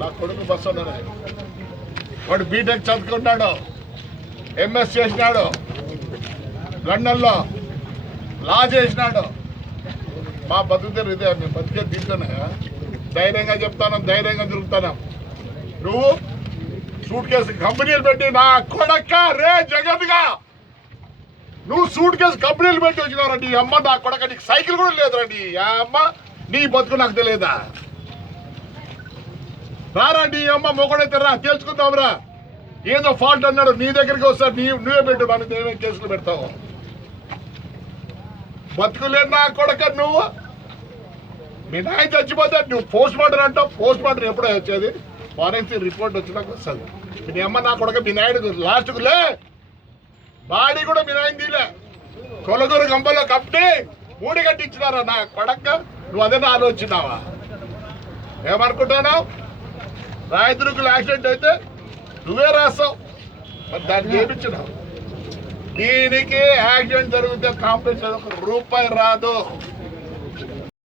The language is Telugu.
నా కొడుకు బస్సు ఉన్నాడు, వాడు బీటెక్ చదువుకున్నాడు, ఎంఎస్ చేసినాడు, లండన్లో లా చేసినాడు. మా బతుకుతారు ఇదే, మేము బతికే దీంట్లోనే. ధైర్యంగా చెప్తాను, ధైర్యంగా తిరుగుతాను. నువ్వు సూట్ కేసు కంపెనీలు పెట్టి నా కొడక్క రే జగన్గా నువ్వు సూట్ కేసు కంపెనీలు పెట్టి వచ్చినావు నీ అమ్మ. నా కొడక నీకు సైకిల్ కూడా లేదురా నీ అమ్మ. నీ బతుకు నాకు తెలియదా? రారా నీ అమ్మ మొగడైతే రా, తెలుసుకుందాంరా. ఏదో ఫాల్ట్ అన్నాడు, నీ దగ్గరికి వస్తాడు, నువ్వే పెట్టు, నన్ను నేనే కేసులు పెడతావు. బతుకులేదు నా కొడక నువ్వు. మీ నాయన చచ్చిపోతే నువ్వు పోస్ట్ మార్టం అంటావు. పోస్ట్ మార్టం ఎప్పుడో వచ్చేది? ఫారెన్సిక్ రిపోర్ట్ వచ్చినాక వస్తుంది. మీ అమ్మ నా కొడక మీ నాయుడు లాస్ట్కు లే బాడీ కూడా మీ నాయన తీలే. కొలగూరు గంపలో కప్పి మూడి కట్టించినారా నా కొడక. నువ్వు అదే ఆలోచించినావా? ఏమనుకుంటున్నావు? రాయదుర్గులు యాక్సిడెంట్ అయితే నువ్వే రాస్తావు, మరి దాన్ని చేయించినావు. దీనికి యాక్సిడెంట్ జరిగితే కాంపెన్సేషన్ ₹1 రాదు.